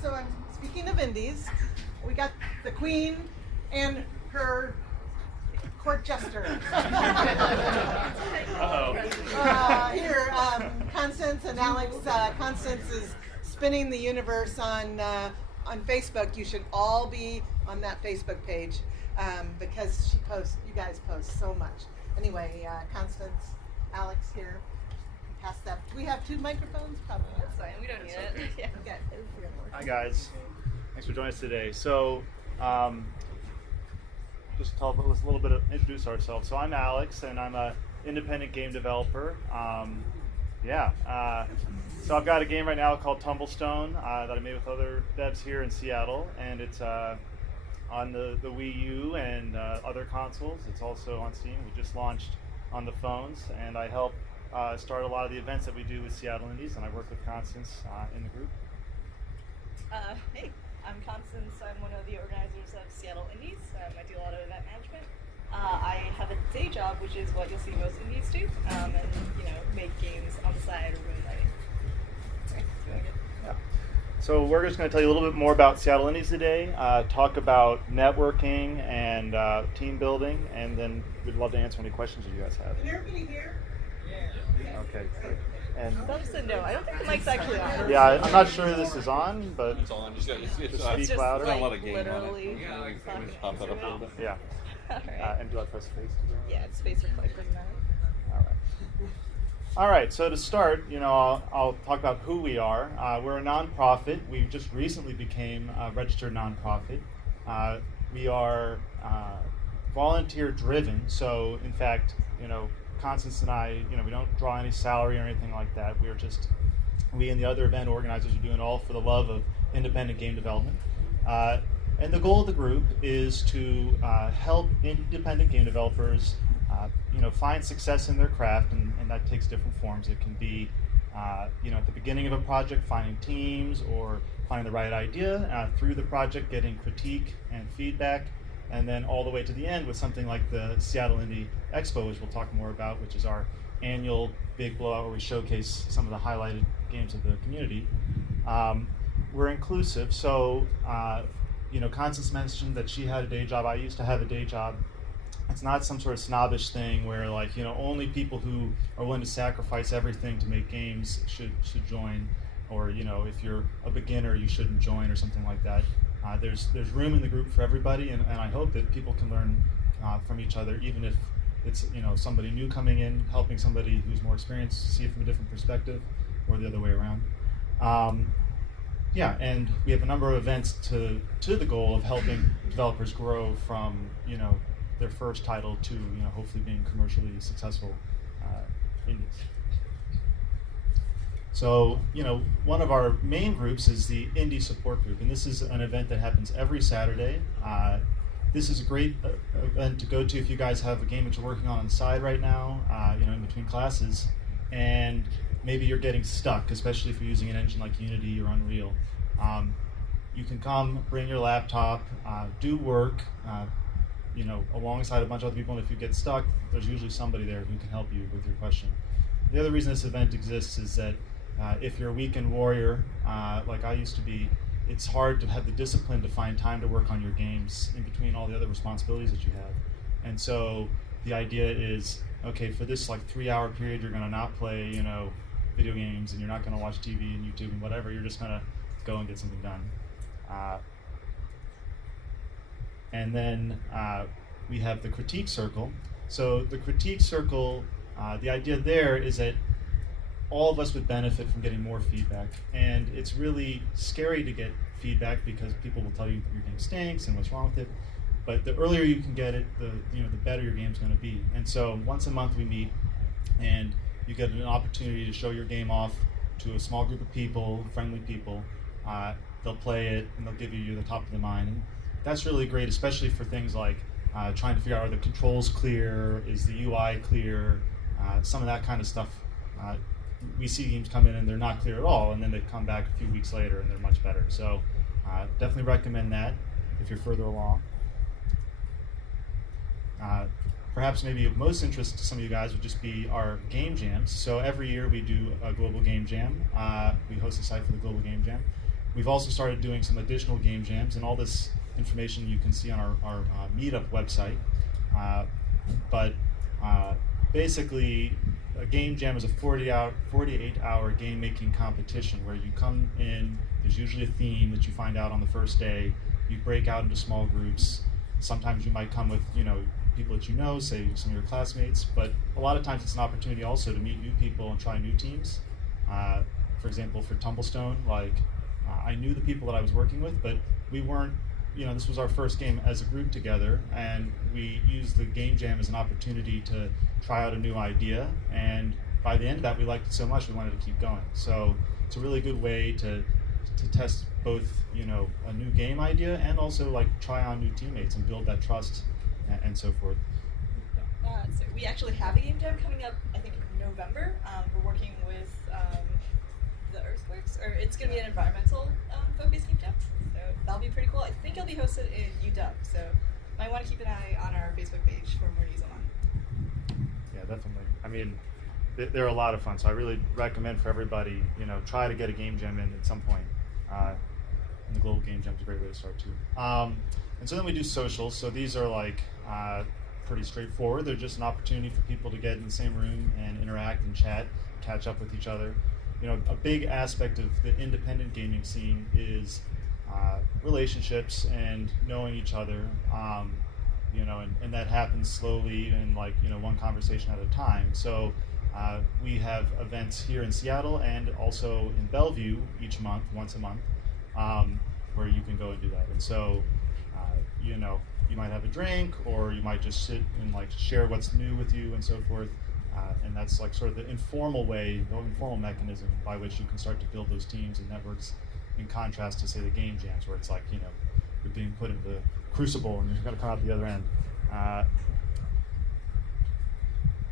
So I'm speaking of indies. We got the Queen and her court jester. Here, Constance and Alex. Constance is spinning the universe on Facebook. You should all be on that Facebook page because you guys post so much. Anyway, Constance, Alex here. Pass that. Do we have two microphones? Probably. That's fine. We don't need it. Yeah. Okay. Hi guys. Thanks for joining us today. So, just tell us a little bit, introduce ourselves. So I'm Alex, and I'm an independent game developer. So I've got a game right now called Tumblestone that I made with other devs here in Seattle, and it's on the Wii U and other consoles. It's also on Steam. We just launched on the phones, and I help start a lot of the events that we do with Seattle Indies, and I work with Constance in the group. Hey, I'm Constance. I'm one of the organizers of Seattle Indies. I do a lot of event management. I have a day job, which is what you'll see most indies do, and make games on the side or moonlighting. Okay, do you want to get? Yeah. So we're just going to tell you a little bit more about Seattle Indies today, talk about networking and team building, and then we'd love to answer any questions that you guys have. Can everybody hear? Yeah. Okay, great. And That's a no. I don't think the mic's actually on. yeah, I'm not sure this is on, but It's on. Just speak louder. Got a lot of game on it. literally Can we pop that up a little bit? Yeah. Alright. And do I press space? Yeah, it's space or click, doesn't matter. All right. So to start, I'll talk about who we are. We're a nonprofit. We just recently became a registered nonprofit. We are volunteer-driven. So in fact, Constance and I, we don't draw any salary or anything like that. We and the other event organizers are doing it all for the love of independent game development. And the goal of the group is to help independent game developers, find success in their craft, and that takes different forms. It can be, at the beginning of a project, finding teams or finding the right idea, through the project, getting critique and feedback, and then all the way to the end with something like the Seattle Indie Expo, which we'll talk more about, which is our annual big blowout where we showcase some of the highlighted games of the community. We're inclusive, so Constance mentioned that she had a day job. I used to have a day job. It's not some sort of snobbish thing where only people who are willing to sacrifice everything to make games should join, or if you're a beginner you shouldn't join or something like that. There's room in the group for everybody, and I hope that people can learn from each other, even if it's somebody new coming in, helping somebody who's more experienced see it from a different perspective, or the other way around. And we have a number of events to the goal of helping developers grow from their first title to hopefully being commercially successful indies. So one of our main groups is the Indie Support Group, and this is an event that happens every Saturday. This is a great event to go to if you guys have a game that you're working on the side right now, in between classes, and maybe you're getting stuck, especially if you're using an engine like Unity or Unreal. You can come, bring your laptop, do work, alongside a bunch of other people, and if you get stuck, there's usually somebody there who can help you with your question. The other reason this event exists is that if you're a weekend warrior, like I used to be, it's hard to have the discipline to find time to work on your games in between all the other responsibilities that you have. And so the idea is, okay, for this 3-hour period, you're going to not play, video games, and you're not going to watch TV and YouTube and whatever. You're just going to go and get something done. And then we have the critique circle. So the critique circle, the idea there is that all of us would benefit from getting more feedback. And it's really scary to get feedback because people will tell you your game stinks and what's wrong with it. But the earlier you can get it, the better your game's going to be. And so once a month we meet, and you get an opportunity to show your game off to a small group of people, friendly people. They'll play it and they'll give you the top of the mind. And that's really great, especially for things like trying to figure out, are the controls clear, is the UI clear, some of that kind of stuff. We see games come in and they're not clear at all, and then they come back a few weeks later and they're much better. So definitely recommend that if you're further along. perhaps maybe of most interest to some of you guys would just be our game jams. So every year we do a global game jam. We host a site for the global game jam. We've also started doing some additional game jams, and all this information you can see on our meetup website. Basically, a game jam is a 48-hour game-making competition where you come in, there's usually a theme that you find out on the first day, you break out into small groups. Sometimes you might come with, people that you know, say some of your classmates, but a lot of times it's an opportunity also to meet new people and try new teams. For example, for Tumblestone, I knew the people that I was working with, but we weren't, this was our first game as a group together, and we used the game jam as an opportunity to try out a new idea, and by the end of that we liked it so much we wanted to keep going. So it's a really good way to test both, a new game idea and also try on new teammates and build that trust and so forth. So we actually have a game jam coming up, I think, in November. We're working with the Earthworks, or it's going to be an environmental focused game jam. So that'll be pretty cool. I think it'll be hosted in UW, so might want to keep an eye on our Facebook page for more news on that. Yeah, definitely. I mean, they're a lot of fun, so I really recommend for everybody, try to get a game jam in at some point. And the global game jam is a great way to start too. And so then we do socials. So these are pretty straightforward. They're just an opportunity for people to get in the same room and interact and chat, catch up with each other. A big aspect of the independent gaming scene is relationships and knowing each other. And that happens slowly and one conversation at a time. So we have events here in Seattle and also in Bellevue each month, once a month, where you can go and do that. And so, you might have a drink, or you might just sit and share what's new with you and so forth. And that's sort of the informal way, the informal mechanism by which you can start to build those teams and networks, in contrast to, say, the game jams, where it's you're being put into the crucible and you're going to come out the other end.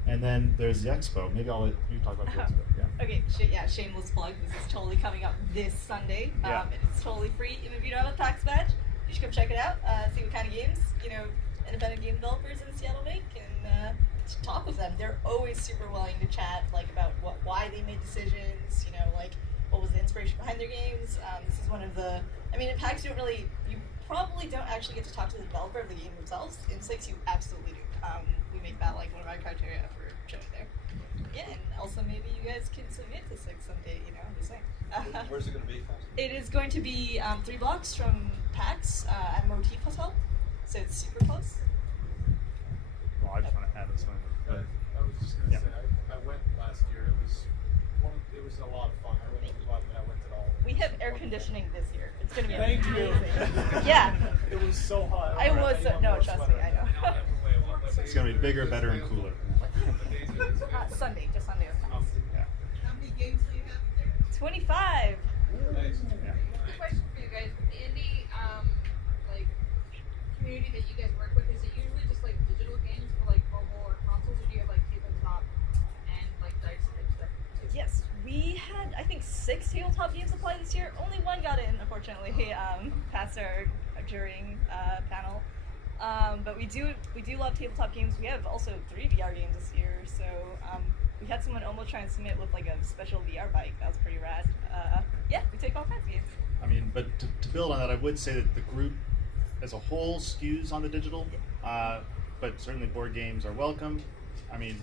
And then there's the expo. Maybe I'll let you talk about the expo. Yeah. Okay, shameless plug. This is totally coming up this Sunday. Yeah. And it's totally free. Even if you don't have a PAX badge, you should come check it out, see what kind of games, independent game developers in Seattle make, and talk with them. They're always super willing to chat, about why they made decisions, what was the inspiration behind their games. This is one of the, in PAX you probably don't actually get to talk to the developer of the game themselves. In Six, you absolutely do. We make that one of our criteria for showing there. Yeah, and also maybe you guys can submit to Six someday, I'm just saying. Where's it going to be? It is going to be 3 blocks from PAX at Motif Hotel, so it's super close. Well, I just want to add this one. I was just going to say, I went last year. It was a lot of fun. I really glad that I went at all. We have air conditioning this year. It's going to be Thank amazing. you. Yeah. It was so hot. Trust me, I know. It's going to be bigger, better, and cooler. Sunday, just Sunday. Yeah. How many games do you have there? 25. Yeah. Question for you guys. The indie community that you guys work with, is it usually just digital games for mobile or consoles, or do you have tabletop and dice type stuff too? Yes, we had, I think, 6 tabletop games apply this year. Only one got in, unfortunately, past our jurying panel. But we do love tabletop games. We have also 3 VR games this year. So we had someone almost try and submit with a special VR bike. That was pretty rad. Yeah, we take all kinds of games. But to build on that, I would say that the group as a whole skews on the digital, but certainly board games are welcome. You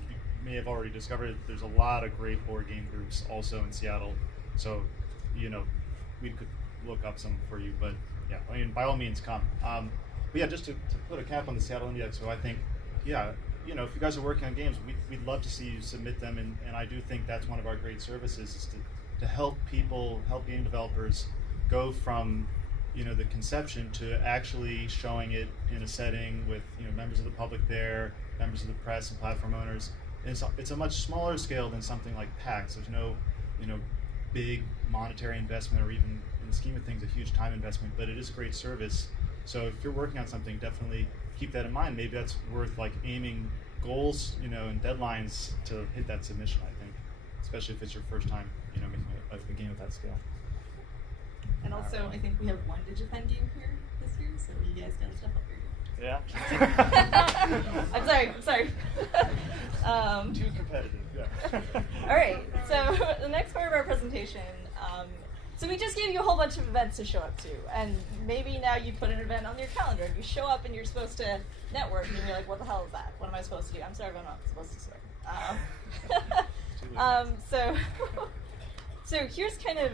may have already discovered there's a lot of great board game groups also in Seattle. So, we could look up some for you, but yeah, by all means come. But yeah, just to put a cap on the Seattle Indie Expo, I think, if you guys are working on games, we'd love to see you submit them, and I do think that's one of our great services is to help game developers go from the conception to actually showing it in a setting with members of the public there, members of the press and platform owners. And it's a much smaller scale than something like PAX. There's no big monetary investment, or even in the scheme of things a huge time investment, but it is a great service. So if you're working on something, definitely keep that in mind. Maybe that's worth aiming goals and deadlines to hit that submission, I think, especially if it's your first time making a game of that scale. And also, I think we have 1 Digifan game here this year, so you guys gotta step up your game. Yeah. I'm sorry. Too competitive. Yeah. All right. So the next part of our presentation. So we just gave you a whole bunch of events to show up to, and maybe now you put an event on your calendar, and you show up and you're supposed to network, and you're like, what the hell is that? What am I supposed to do? I'm sorry if I'm not supposed to swear. So here's kind of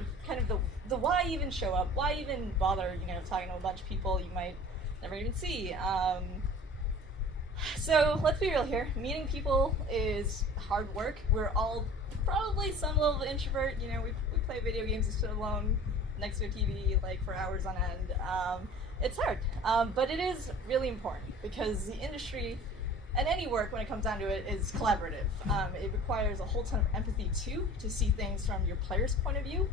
the why even show up, why even bother, talking to a bunch of people you might never even see. So let's be real here. Meeting people is hard work. We're all probably some level of introvert. We play video games and sit alone next to a TV for hours on end. It's hard, but it is really important because the industry and any work, when it comes down to it, is collaborative. It requires a whole ton of empathy too, to see things from your player's point of view,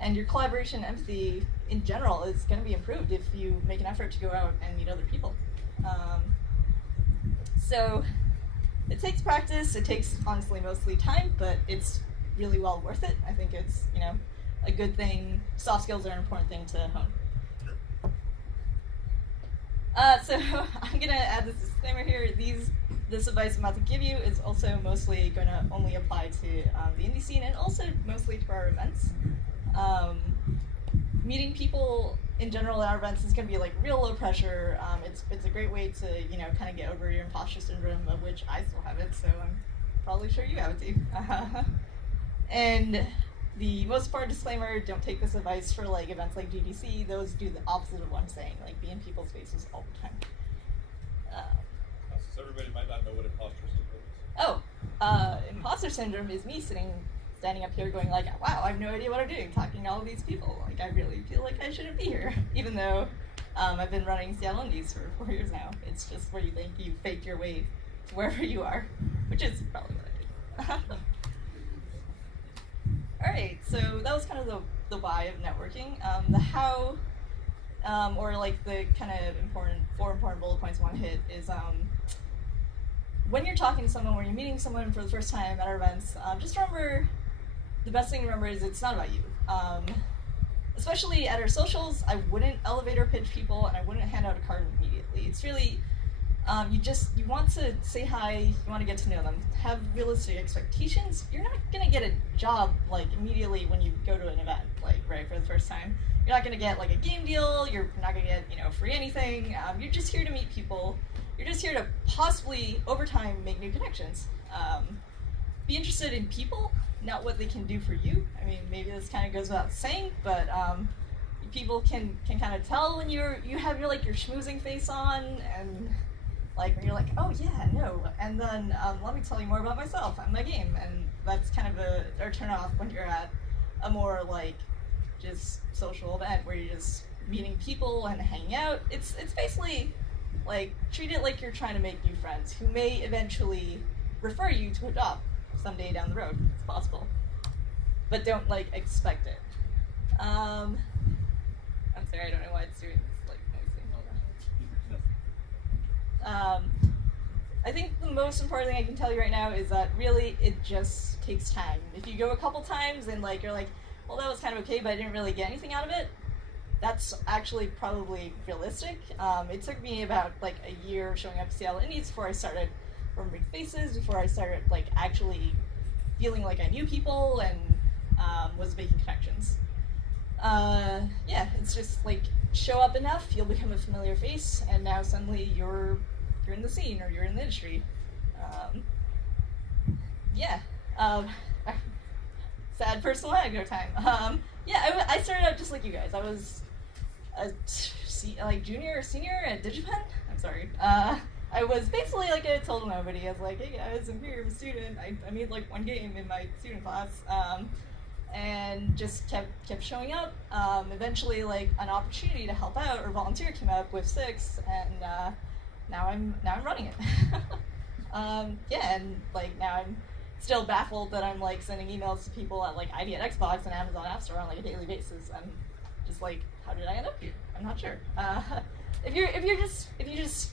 and your collaboration and empathy in general is going to be improved if you make an effort to go out and meet other people. So it takes practice. It takes, honestly, mostly time, but it's really well worth it. I think it's, a good thing. Soft skills are an important thing to hone. So I'm going to add this disclaimer here. This advice I'm about to give you is also mostly going to only apply to the indie scene and also mostly to our events. Meeting people in general at our events is going to be real low pressure. It's a great way to kind of get over your imposter syndrome, of which I still have it, so I'm probably sure you have it too. And the most important disclaimer: don't take this advice for events like GDC. Those do the opposite of what I'm saying. Be in people's faces all the time. So everybody might not know what imposter syndrome is. Imposter syndrome is me standing up here going wow, I have no idea what I'm doing, talking to all these people. I really feel like I shouldn't be here, even though I've been running Seattle Indies for 4 years now. It's just where you think you faked your way to wherever you are, which is probably what I did. All right, so that was kind of the why of networking. The how, or the kind of four important bullet points I want to hit is when you're talking to someone, when you're meeting someone for the first time at our events, just remember, the best thing to remember is it's not about you. Especially at our socials, I wouldn't elevator pitch people and I wouldn't hand out a card immediately. It's really, you want to say hi, you want to get to know them, have realistic expectations. You're not going to get a job immediately when you go to an event, right, for the first time. You're not going to get a game deal, you're not going to get, free anything. You're just here to meet people. You're just here to possibly, over time, make new connections. Be interested in people, not what they can do for you. I mean, maybe this kind of goes without saying, but people can kind of tell when you have your schmoozing face on, and when you're oh yeah, no, and then let me tell you more about myself and my game, and that's kind of a turn off when you're at a more just social event where you're just meeting people and hanging out. It's basically treat it like you're trying to make new friends who may eventually refer you to a job someday down the road. It's possible, but don't expect it. I'm sorry, I don't know why it's doing this noisy. I think the most important thing I can tell you right now is that really it just takes time. If you go a couple times and you're well, that was kind of okay, but I didn't really get anything out of it, that's actually probably realistic. It took me about a year showing up to Seattle Indies before I started remembering faces, before I started actually feeling I knew people and was making connections. Yeah, it's just show up enough, you'll become a familiar face, and now suddenly you're in the scene or you're in the industry. Sad personal anecdote time. I started out just like you guys. I was a junior or senior at DigiPen. I'm sorry. I was basically a total nobody. I was hey guys, I'm here, I'm a student. I made one game in my student class, and just kept showing up. Eventually, an opportunity to help out or volunteer came up with 6, and now I'm running it. And now I'm still baffled that I'm sending emails to people at ID at Xbox and Amazon App Store on a daily basis. I'm just how did I end up here? I'm not sure. If you just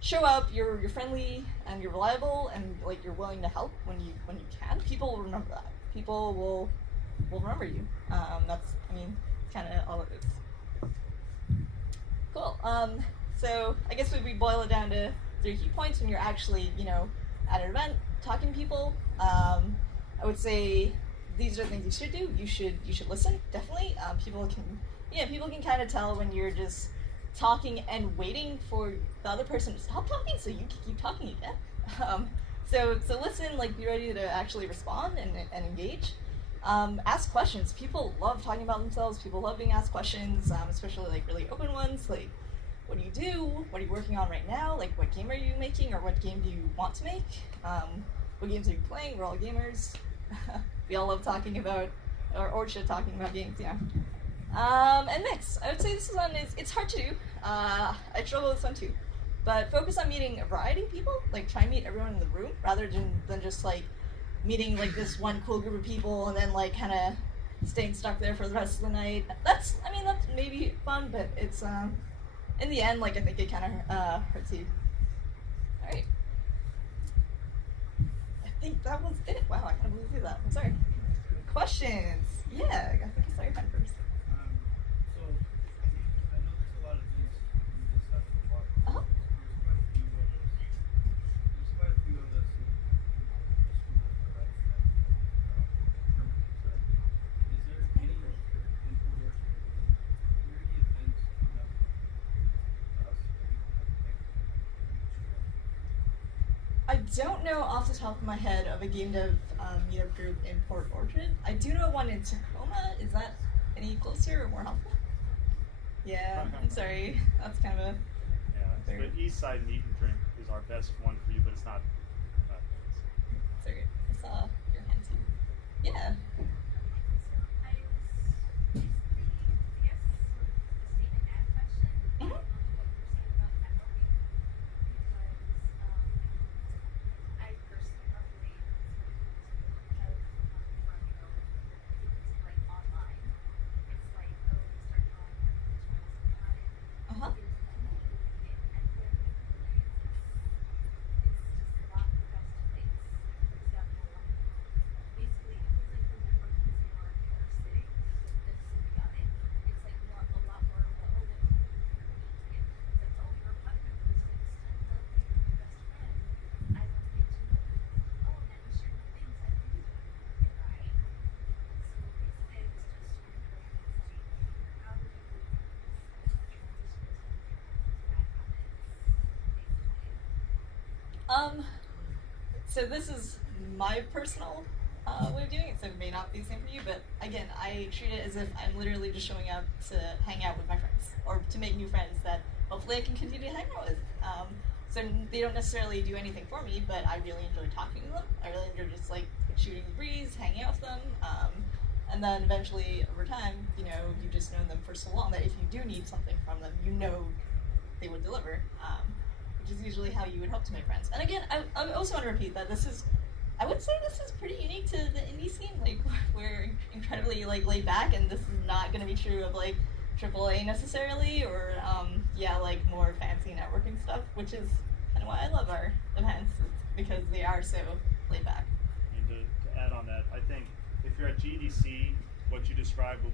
show up, you're friendly and you're reliable and you're willing to help when you can, people will remember that. People will remember you. That's kind of all it is. Cool. So I guess if we boil it down to 3 key points when you're actually, at an event talking to people, I would say these are the things you should do. You should listen, definitely. People can kind of tell when you're just talking and waiting for the other person to stop talking so you can keep talking again. So listen, like, be ready to actually respond and engage. Ask questions. People love talking about themselves. People love being asked questions, especially like really open ones, like, what do you do? What are you working on right now? Like, what game are you making, or what game do you want to make? What games are you playing? We're all gamers. We all love talking about, or should talking about games, yeah. And mix. I would say this one it's hard to do. I struggle with this one too. But focus on meeting a variety of people. Like, try and meet everyone in the room rather than just like meeting like this one cool group of people and then like kind of staying stuck there for the rest of the night. That's maybe fun, but it's in the end, like, I think it kind of hurts you. All right. I think that was it. Wow, I can't believe that. I'm sorry. Questions? Yeah, I think you saw your hand first. So, I know there's a lot of things in this side of the park. Uh-huh. There's quite a few of us who right now. Is there any info or are there any events coming up for us that we don't have to make? I don't know off the top of my head of a game dev meetup group in Port Orchard. I do know one in Tacoma. Is that any closer or more helpful? Yeah, I'm sorry. That's kind of a... Yeah, the East Side Meat and Drink is our best one for you, but it's not. Sorry, I saw your hand too. Yeah. So this is my personal way of doing it, so it may not be the same for you, but again, I treat it as if I'm literally just showing up to hang out with my friends, or to make new friends that hopefully I can continue to hang out with. So they don't necessarily do anything for me, but I really enjoy talking to them. I really enjoy just like shooting the breeze, hanging out with them, and then eventually over time, you've just known them for so long that if you do need something from them, they would deliver. Which is usually how you would hope to make friends. And again, I also want to repeat that I would say this is pretty unique to the indie scene. Like, we're incredibly like laid back, and this is not going to be true of like AAA necessarily, or like more fancy networking stuff, which is kind of why I love our events, because they are so laid back. And to add on that, I think if you're at GDC, what you described will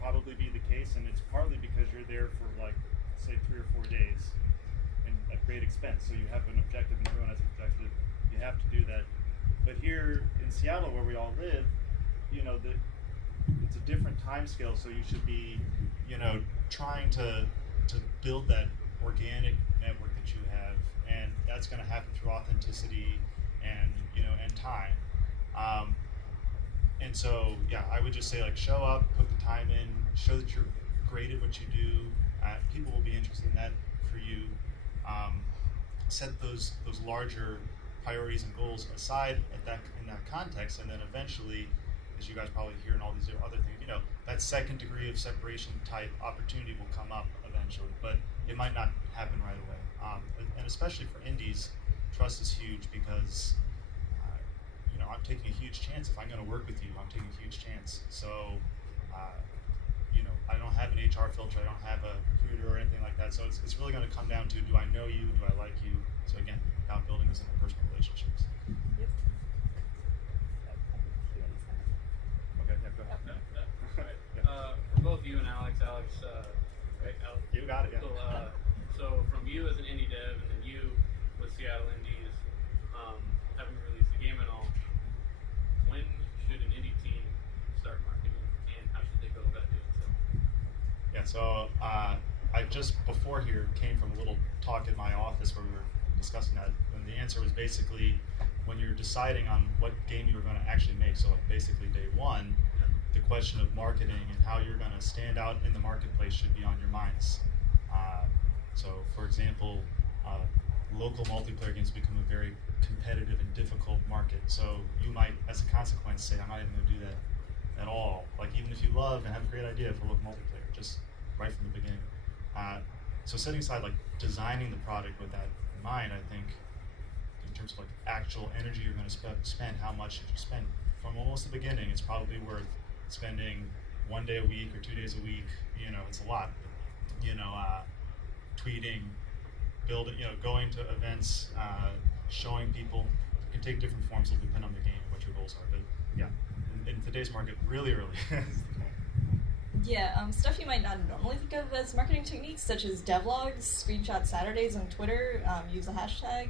probably be the case, and it's partly because you're there for like, say, 3 or 4 days. At great expense, so you have an objective and everyone has an objective. You have to do that. But here in Seattle, where we all live, it's a different time scale, so you should be, trying to build that organic network that you have, and that's going to happen through authenticity and and time. And so, yeah, I would just say, like, show up, put the time in, show that you're great at what you do. People will be interested in that for you. Set those larger priorities and goals aside in that context, and then eventually, as you guys probably hear in all these other things, that second degree of separation type opportunity will come up eventually, but it might not happen right away. And especially for indies, trust is huge, because I'm taking a huge chance. If I'm going to work with you, I'm taking a huge chance. So I don't have an HR filter, I don't have a recruiter or anything like that, so it's really going to come down to, do I know you, do I like you? So again, about building those interpersonal relationships. Yep. Okay, yeah, go ahead. Right. For both you and Alex, right? Alex, You got it, yeah. So from Yeah, so I just before here came from a little talk in my office where we were discussing that, and the answer was basically when you're deciding on what game you were going to actually make, so like basically day one, the question of marketing and how you're going to stand out in the marketplace should be on your minds. So for example, local multiplayer games become a very competitive and difficult market. So you might, as a consequence, say, I'm not even going to do that at all. Like even if you love and have a great idea for local multiplayer, just right from the beginning. So setting aside like designing the product with that in mind, I think in terms of like actual energy you're going to spend, how much should you spend? From almost the beginning, it's probably worth spending 1 day a week or 2 days a week. You know, it's a lot. You know, tweeting, building, you know, going to events, showing people. It can take different forms, will depend on the game and what your goals are. But yeah, in today's market, really early. Yeah, stuff you might not normally think of as marketing techniques, such as devlogs, screenshot Saturdays on Twitter, use a hashtag.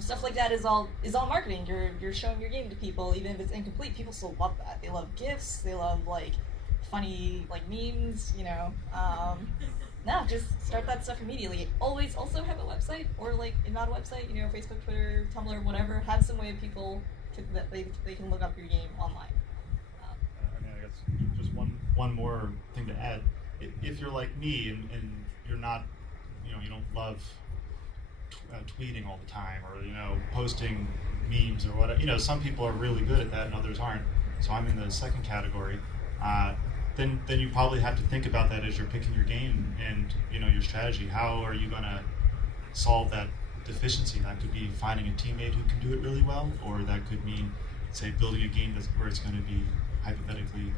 Stuff like that is all marketing. You're showing your game to people, even if it's incomplete. People still love that. They love GIFs. They love like funny like memes. You know, no, just start that stuff immediately. Always also have a website or like not a website. You know, Facebook, Twitter, Tumblr, whatever. Have some way of people that they can look up your game online. I mean, I guess just one more thing to add. If you're like me and you're not, you know, you don't love tweeting all the time or, you know, posting memes or whatever. You know, some people are really good at that and others aren't. So I'm in the second category. Then you probably have to think about that as you're picking your game and, you know, your strategy. How are you going to solve that deficiency? That could be finding a teammate who can do it really well, or that could mean, say, building a game where it's going to be hypothetically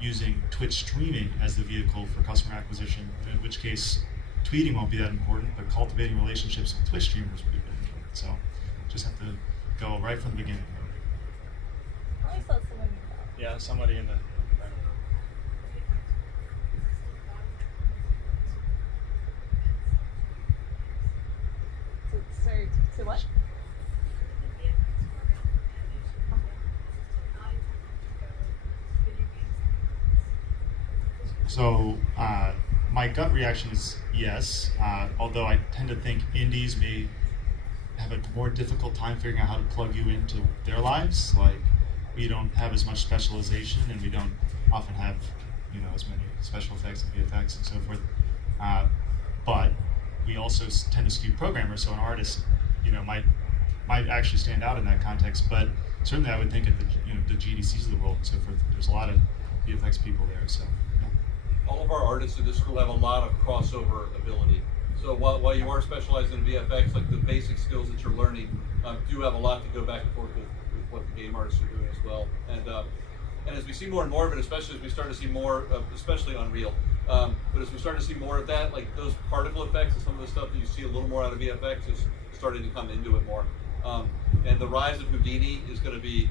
using Twitch streaming as the vehicle for customer acquisition, in which case tweeting won't be that important, but cultivating relationships with Twitch streamers would be very important. So just have to go right from the beginning. I saw someone. Yeah, somebody in the... Sorry, to what? So my gut reaction is yes, although I tend to think indies may have a more difficult time figuring out how to plug you into their lives. Like, we don't have as much specialization, and we don't often have, you know, as many special effects and VFX and so forth. But we also tend to skew programmers, so an artist, you know, might actually stand out in that context. But certainly, I would think of the, you know, the GDCs of the world and so forth. There's a lot of VFX people there, so. All of our artists in this school have a lot of crossover ability. So while you are specialized in VFX, like the basic skills that you're learning do have a lot to go back and forth with what the game artists are doing as well. And as we see more and more of it, especially as we start to see more, especially Unreal, but as we start to see more of that, like those particle effects and some of the stuff that you see a little more out of VFX is starting to come into it more. And the rise of Houdini is going to be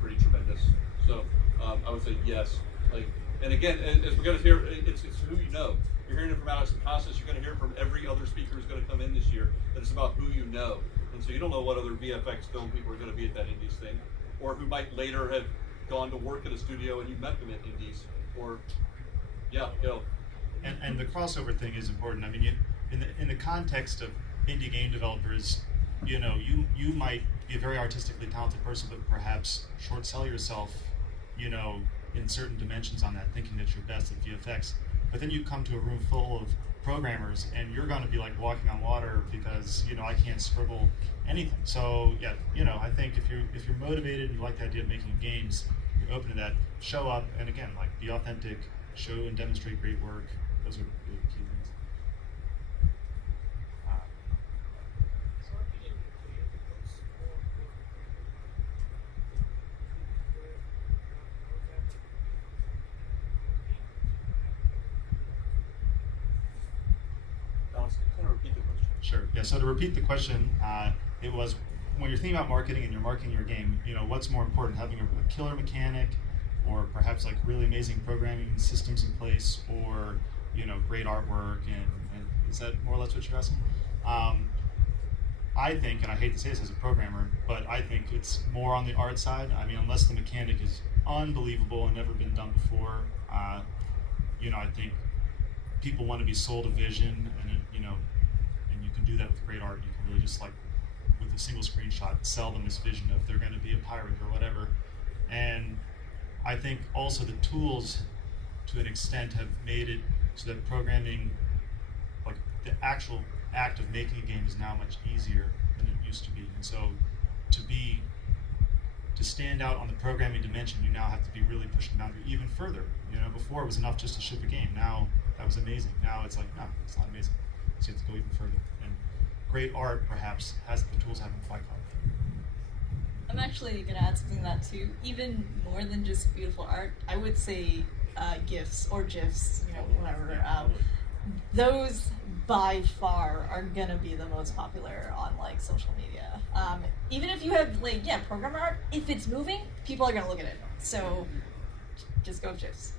pretty tremendous. So I would say yes. Like. And again, as we're going to hear, it's who you know. You're hearing it from Alex and Constance. You're going to hear it from every other speaker who's going to come in this year. That it's about who you know. And so you don't know what other VFX film people are going to be at that Indies thing, or who might later have gone to work at a studio and you met them at Indies. Or, yeah, go. And the crossover thing is important. I mean, in the context of indie game developers, you know, you might be a very artistically talented person, but perhaps short sell yourself, you know, in certain dimensions on that, thinking that you're best at VFX. But then you come to a room full of programmers and you're going to be like walking on water because, you know, I can't scribble anything. So yeah, you know, I think if you're motivated and you like the idea of making games, you're open to that, show up, and again, like, be authentic, show and demonstrate great work. Those are really key things. Sure. Yeah. So to repeat the question, it was when you're thinking about marketing and you're marketing your game, you know, what's more important, having a killer mechanic, or perhaps like really amazing programming systems in place, or, you know, great artwork, and is that more or less what you're asking? I think, and I hate to say this as a programmer, but I think it's more on the art side. I mean, unless the mechanic is unbelievable and never been done before, I think people want to be sold a vision, and and you can do that with great art. You can really just like with a single screenshot sell them this vision of they're going to be a pirate or whatever. And I think also the tools, to an extent, have made it so that programming, like the actual act of making a game, is now much easier than it used to be. And so to stand out on the programming dimension, you now have to be really pushing the boundary even further. Before it was enough just to ship a game. Now that was amazing. Now it's like, no, it's not amazing. So you have to go even further. And great art, perhaps, has the tools haven't quite caught. I'm actually going to add something to that too. Even more than just beautiful art, I would say GIFs or GIFs, whatever. Those by far are going to be the most popular on like social media. Even if you have programmer art, if it's moving, people are going to look at it. So just go with GIFs.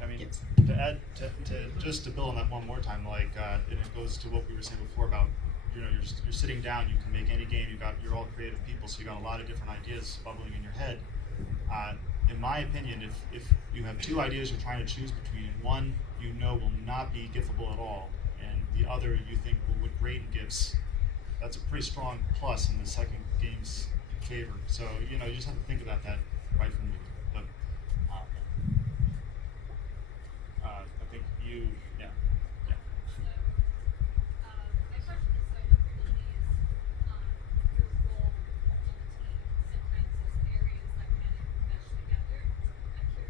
I mean, to add just to build on that one more time, and it goes to what we were saying before about you're sitting down, you can make any game. You're all creative people, so you got a lot of different ideas bubbling in your head. In my opinion, if you have two ideas you're trying to choose between, one will not be GIFable at all, and the other you think will look great in GIFs, that's a pretty strong plus in the second game's favor. So you just have to think about that right from the beginning. But I think you, yeah. My question is, so I know for Indies, your role on the team sometimes is areas that kind of mesh together. I'm curious,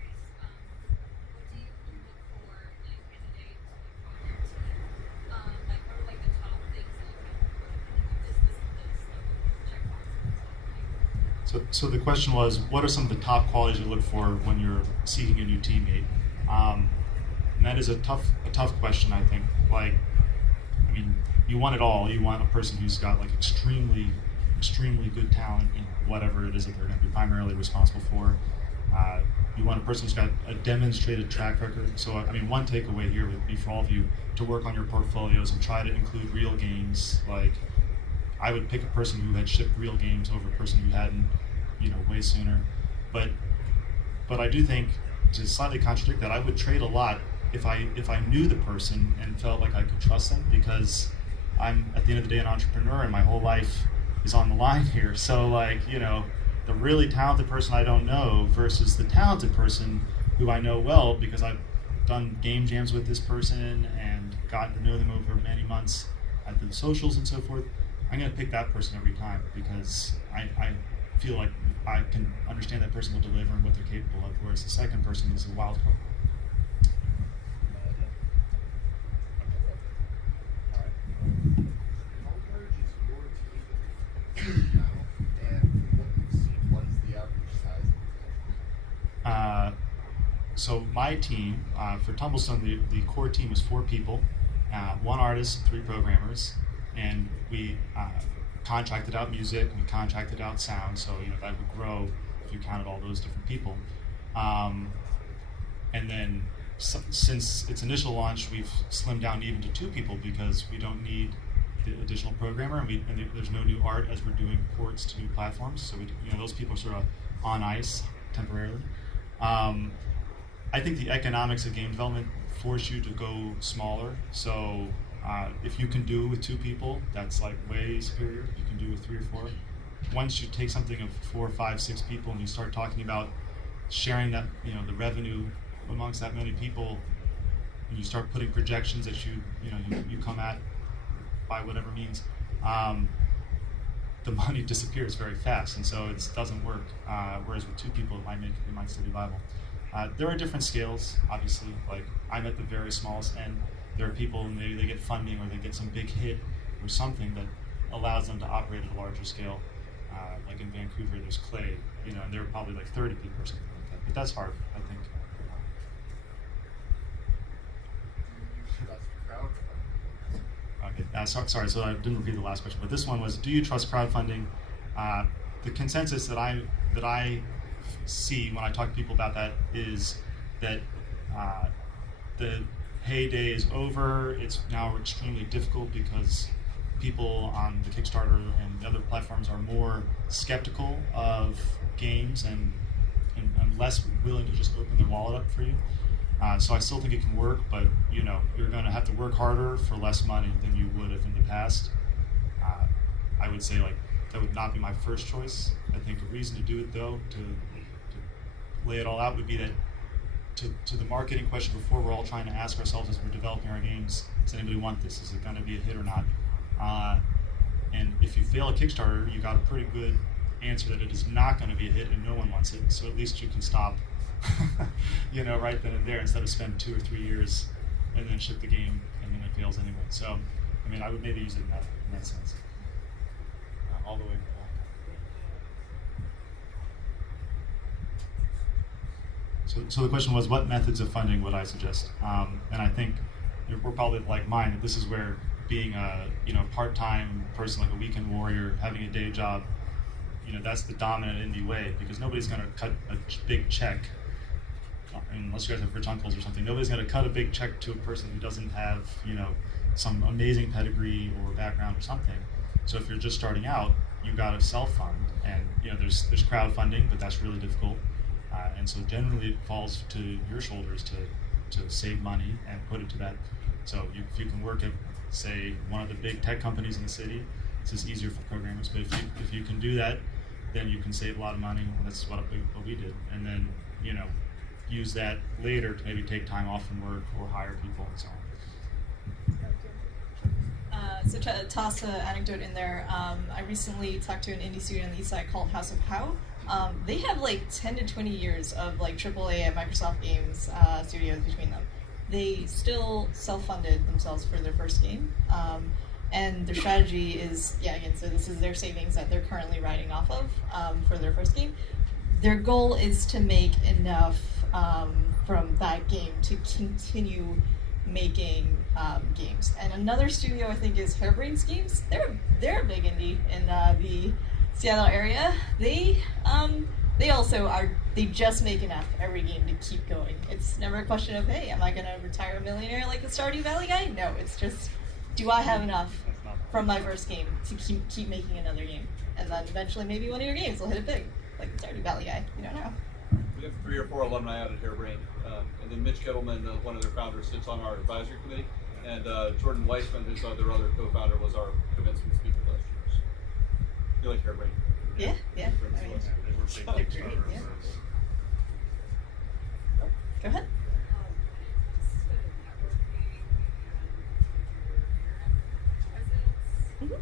what do you look for in a candidate to come on your team? What are like the top things that you kind of look for? Like, can you do this, check boxes? So the question was, what are some of the top qualities you look for when you're seeking a new teammate? And that is a tough question, I think. You want it all. You want a person who's got like extremely good talent in whatever it is that they're going to be primarily responsible for. You want a person who's got a demonstrated track record. So one takeaway here would be for all of you to work on your portfolios and try to include real games. Like, I would pick a person who had shipped real games over a person who hadn't, way sooner. But I do think, to slightly contradict that, I would trade a lot if I knew the person and felt like I could trust them, because I'm, at the end of the day, an entrepreneur and my whole life is on the line here. So the really talented person I don't know versus the talented person who I know well because I've done game jams with this person and gotten to know them over many months at the socials and so forth, I'm going to pick that person every time because I feel like I can understand that person will deliver and what they're capable of, whereas the second person is a wild card. How large is your team now, and what you've seen, what is the average size? So my team, for Tumblestone, the core team is 4 people, 1 artist, 3 programmers, and we contracted out music, we contracted out sound, so that would grow if you counted all those different people. And then since its initial launch, we've slimmed down even to 2 people because we don't need the additional programmer, and there's no new art as we're doing ports to new platforms. So those people are sort of on ice temporarily. I think the economics of game development force you to go smaller. So if you can do it with 2 people, that's like way superior. You can do it with 3 or 4. Once you take something of 4, 5, 6 people and you start talking about sharing that, the revenue amongst that many people, and you start putting projections that you come at by whatever means, the money disappears very fast, and so it doesn't work. Whereas with 2 people, it might still be viable. There are different scales, obviously. Like, I'm at the very smallest end. There are people, maybe they get funding or they get some big hit or something that allows them to operate at a larger scale. Like in Vancouver, there's Clay, and there are probably like 30 people or something like that. But that's hard, I think. Okay, sorry, so I didn't repeat the last question, but this one was, do you trust crowdfunding? The consensus that I see when I talk to people about that is that the heyday is over. It's now extremely difficult because people on the Kickstarter and the other platforms are more skeptical of games and less willing to just open their wallet up for you. So I still think it can work, but you know, you're going to have to work harder for less money than you would have in the past. I would say like that would not be my first choice. I think a reason to do it though, to lay it all out, would be that to the marketing question before, we're all trying to ask ourselves as we're developing our games, does anybody want this? Is it going to be a hit or not? And if you fail a Kickstarter, you got a pretty good answer that it is not going to be a hit and no one wants it. So at least you can stop, you know, right then and there, instead of spend 2 or 3 years and then ship the game and then it fails anyway. So, I mean, I would maybe use it in that sense. All the way back. So the question was, what methods of funding would I suggest? And I think we're probably like mine, that this is where being a part-time person, like a weekend warrior, having a day job, that's the dominant indie way, because nobody's going to cut a big check, unless you guys have rich uncles or something. Nobody's going to cut a big check to a person who doesn't have some amazing pedigree or background or something. So if you're just starting out, you've got to self-fund, and there's crowdfunding, but that's really difficult. And so generally it falls to your shoulders to save money and put it to that. So if you can work at, say, one of the big tech companies in the city, it's just easier for programmers. But if you can do that, then you can save a lot of money. And that's what we did. And then use that later to maybe take time off from work or hire people and so on. So to toss an anecdote in there, I recently talked to an indie studio on the east side called House of How. They have like 10 to 20 years of like AAA and Microsoft games studios between them. They still self-funded themselves for their first game. And their strategy is, so this is their savings that they're currently riding off of for their first game. Their goal is to make enough from that game to continue making games. And another studio I think is Hairbrained Schemes. They're a big indie in the Seattle area. They just make enough every game to keep going. It's never a question of, hey, am I gonna retire a millionaire like the Stardew Valley guy? No, it's just, do I have enough from my first game to keep making another game? And then eventually maybe one of your games will hit it big, like the Stardew Valley guy. You don't know. We have 3 or 4 alumni out at Hairbrained, and then Mitch Kettleman, one of their founders, sits on our advisory committee, and Jordan Weissman, who's their other co-founder, was our commencement speaker last year. So. You like Hairbrained? Yeah. They were big Agreed, yeah. Go ahead. Mm-hmm. Do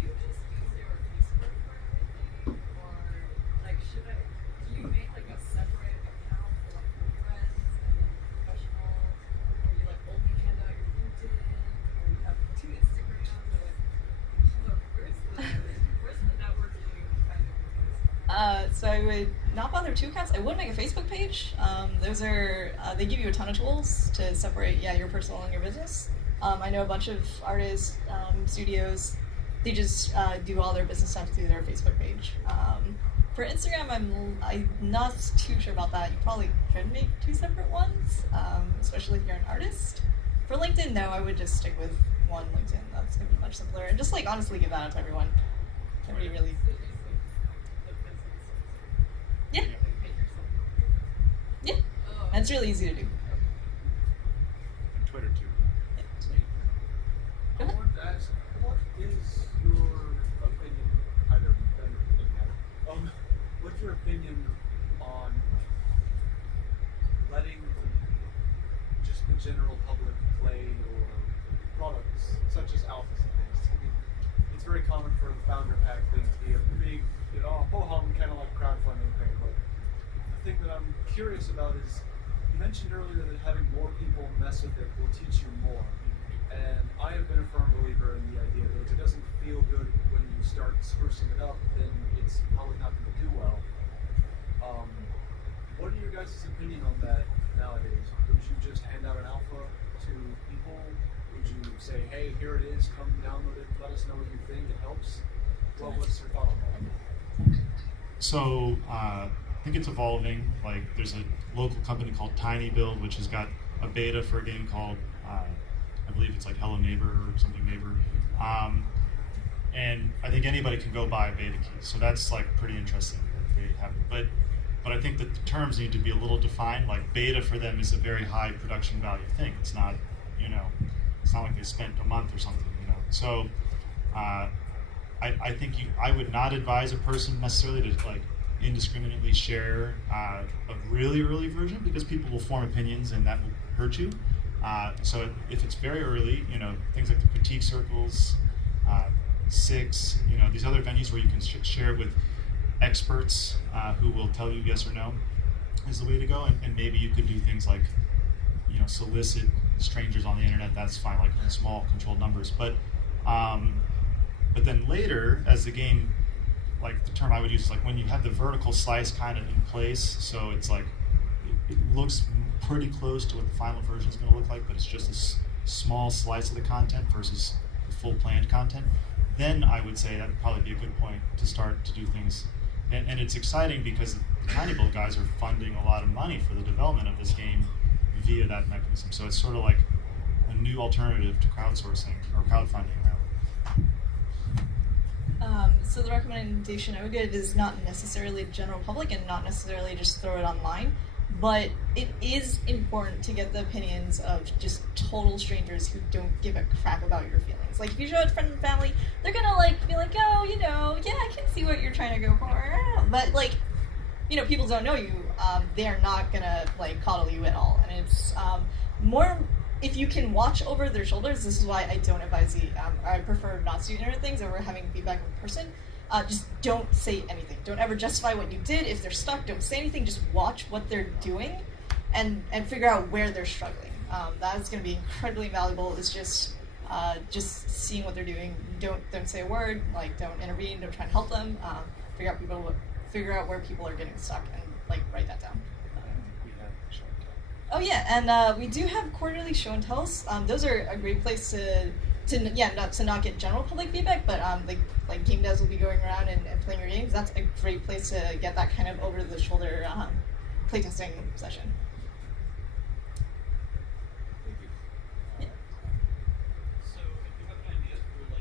you just use your Facebook for everything, or like do you make like a separate account for like your friends and then professionals, or you like only hand out your LinkedIn, or you have 2 Instagrams, or like where's the networking kind of? So I would not bother 2 accounts. I would make a Facebook page. Those are they give you a ton of tools to separate your personal and your business. I know a bunch of artists, studios, they just do all their business stuff through their Facebook page. For Instagram, I'm not too sure about that. You probably could make 2 separate ones, especially if you're an artist. For LinkedIn, no, I would just stick with one LinkedIn. That's going to be much simpler. And just honestly give that out to everyone. Nobody really... Yeah. Yeah. And it's really easy to do. And Twitter too. I wanted to ask, what is your opinion, either Ben or what's your opinion on letting just the general public play or products such as alphas and things? I mean, it's very common for the founder pack thing to be a big, ho-hum kind of like crowdfunding thing, but the thing that I'm curious about is, you mentioned earlier that having more people mess with it will teach you more. And I have been a firm believer in the idea that if it doesn't feel good when you start sprucing it up, then it's probably not going to do well. What are your guys' opinion on that nowadays? Would you just hand out an alpha to people? Would you say, hey, here it is, come download it, let us know what you think, it helps? Well, what's your thought on that? So I think it's evolving. Like, there's a local company called Tiny Build, which has got a beta for a game called I believe it's like Hello Neighbor or something Neighbor. And I think anybody can go buy a beta key. So that's like pretty interesting that they have it. But but I think that the terms need to be a little defined. Like beta for them is a very high production value thing. It's not, it's not like they spent a month or something, So I think I would not advise a person necessarily to like indiscriminately share a really early version, because people will form opinions and that will hurt you. So if it's very early, things like the critique circles, Six, these other venues where you can share it with experts who will tell you yes or no is the way to go. And maybe you could do things like, solicit strangers on the internet. That's fine, like in small controlled numbers. But then later, as the game, like the term I would use is like when you have the vertical slice kind of in place, so it's like it looks pretty close to what the final version is going to look like, but it's just a small slice of the content versus the full planned content. Then I would say that would probably be a good point to start to do things. And it's exciting because the Tiny Build guys are funding a lot of money for the development of this game via that mechanism. So it's sort of like a new alternative to crowdsourcing, or crowdfunding rather. So the recommendation I would give is not necessarily general public and not necessarily just throw it online, but it is important to get the opinions of just total strangers who don't give a crap about your feelings. Like if you show it to friends and family, they're gonna be like, oh, yeah, I can see what you're trying to go for. But people don't know you. They're not gonna coddle you at all. And it's more if you can watch over their shoulders. This is why I don't advise I prefer not to do internet things over having feedback in person. Just don't say anything. Don't ever justify what you did. If they're stuck, don't say anything. Just watch what they're doing and figure out where they're struggling. That is going to be incredibly valuable. Is just seeing what they're doing. Don't say a word. Don't intervene. Don't try and help them. Figure out where people are getting stuck and write that down. Oh yeah, and we do have quarterly show and tells. Those are a great place to not get general public feedback, but like game devs will be going around and playing your games. That's a great place to get that kind of over the shoulder playtesting session. Thank you. Yeah. So if you have an idea for a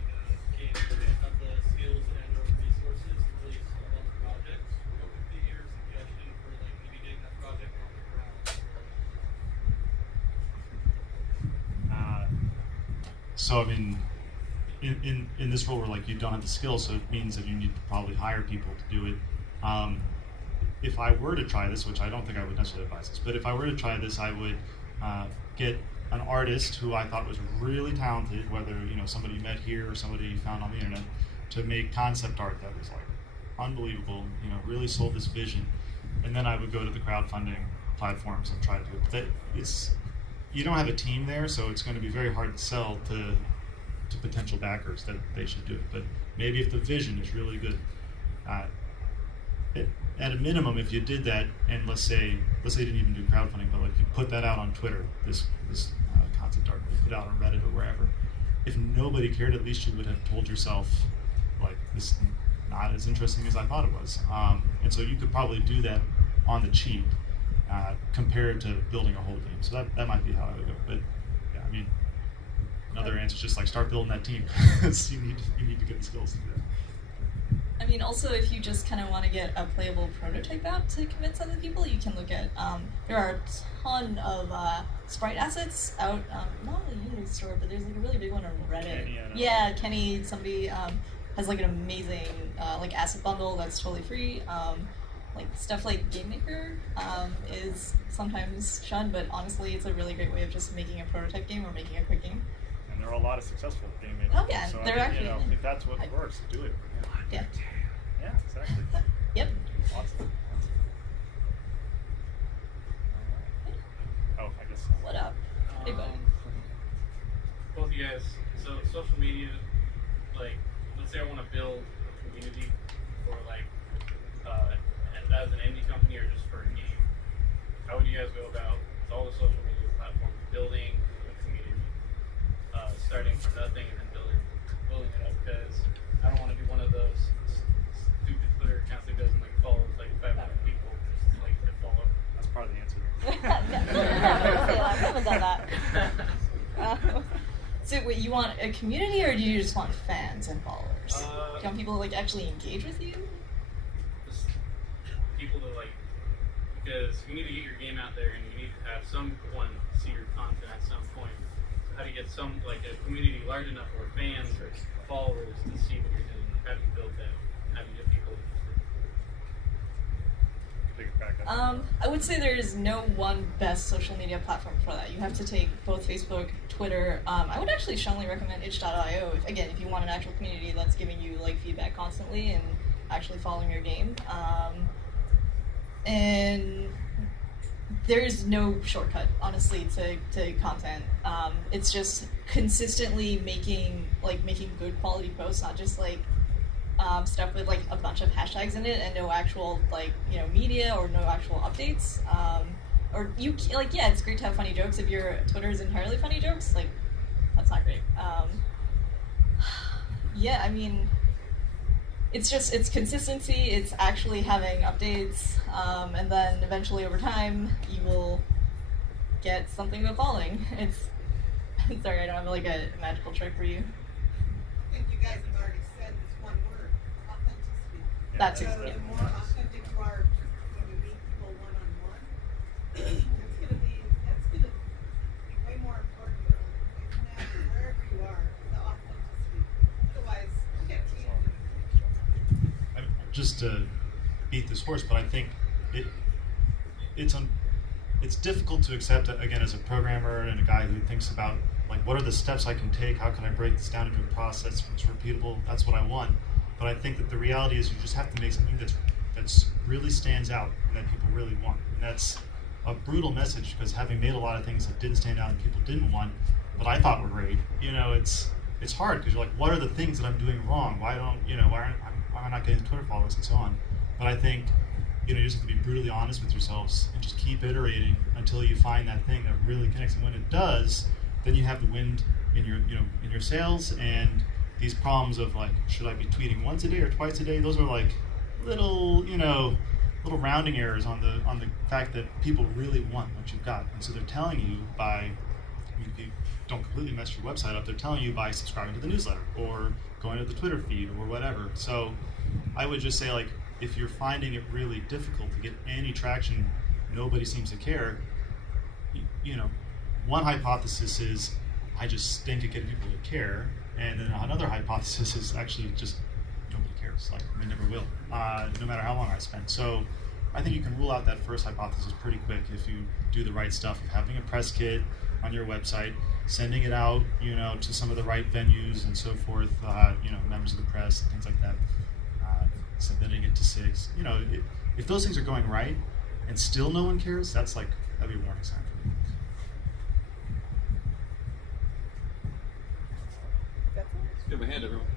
game where you have the skills and or resources to really start on the project, what would be your suggestion for maybe getting that project off the ground? So I mean, in this role where you don't have the skills, so it means that you need to probably hire people to do it. If I were to try this, which I don't think I would necessarily advise this, but if I were to try this, I would get an artist who I thought was really talented, whether somebody you met here or somebody you found on the internet, to make concept art that was unbelievable, really sold this vision, and then I would go to the crowdfunding platforms and try to do it. You don't have a team there, so it's going to be very hard to sell to potential backers that they should do it. But maybe if the vision is really good, at a minimum, if you did that, and let's say you didn't even do crowdfunding, but you put that out on Twitter, this concept art, you put it out on Reddit or wherever. If nobody cared, at least you would have told yourself, this is not as interesting as I thought it was. And so you could probably do that on the cheap. Compared to building a whole game. So that might be how I would go. But yeah, I mean, another answer is just start building that team. So you need to get the skills to do that. I mean, also, if you just kind of want to get a playable prototype out to convince other people, you can look at, there are a ton of sprite assets out, not in the Unity store, but there's a really big one on Reddit. Kenny, somebody has an amazing asset bundle that's totally free. Stuff like Game Maker is sometimes shunned, but honestly, it's a really great way of just making a prototype game or making a quick game. And there are a lot of successful game makers. Oh yeah, so they're actually. if that's what works, do it. Yeah. Yeah, exactly. Yep. Awesome. Oh, I guess. What up? Hey, buddy. Both you guys. So social media, let's say I want to build a community for as an indie company or just for a game, how would you guys go about all the social media platforms building a community, starting from nothing and then building it up? Because I don't want to be one of those stupid Twitter accounts that doesn't follow 500 people just to follow. That's part of the answer. I haven't done that. So wait, you want a community or do you just want fans and followers? Do you want people to actually engage with you? People to because you need to get your game out there, and you need to have someone see your content at some point. So how do you get some, like, a community large enough, or fans or followers to see what you're doing? How do you build that? How do you get people interested? I would say there is no one best social media platform for that. You have to take both Facebook, Twitter. I would actually strongly recommend itch.io if you want an actual community that's giving you like feedback constantly and actually following your game. And there's no shortcut, honestly, to content. It's just consistently making good quality posts, not just like stuff with like a bunch of hashtags in it and no actual media or no actual updates. Or you yeah, it's great to have funny jokes if your Twitter is entirely funny jokes. Like, that's not great. Yeah, I mean, it's consistency. It's actually having updates, and then eventually over time you will get something of a following. It's sorry, I don't have like a magical trick for you. I think you guys have already said this one word: authenticity. That's So it. the more authentic you are when you meet people one on one, that's gonna be way more important. No matter wherever you are, the authenticity. Otherwise, you get teased. Just to beat this horse, but I think it's difficult to accept, again, as a programmer and a guy who thinks about like what are the steps I can take, how can I break this down into a process that's repeatable. That's what I want. But I think that the reality is you just have to make something that's really stands out and that people really want. And that's a brutal message, because having made a lot of things that didn't stand out and people didn't want, but I thought were great, it's hard, because you're like, what are the things that I'm doing wrong? Why am I not getting Twitter followers and so on? But I think you just have to be brutally honest with yourselves and just keep iterating until you find that thing that really connects. And when it does, then you have the wind in your sails. And these problems of like, should I be tweeting once a day or twice a day? Those are like little rounding errors on the fact that people really want what you've got. And so they're telling you you don't completely mess your website up. They're telling you by subscribing to the newsletter or going to the Twitter feed or whatever. So I would just say, like, if you're finding it really difficult to get any traction, nobody seems to care. One hypothesis is I just stink at getting people to care, and then another hypothesis is actually just nobody cares. Like, they never will, no matter how long I spend. So I think you can rule out that first hypothesis pretty quick if you do the right stuff of having a press kit on your website, sending it out, to some of the right venues and so forth, members of the press and things like that, submitting it to SIGs. If those things are going right and still no one cares, that'd be a warning sign for me. Give a hand, everyone.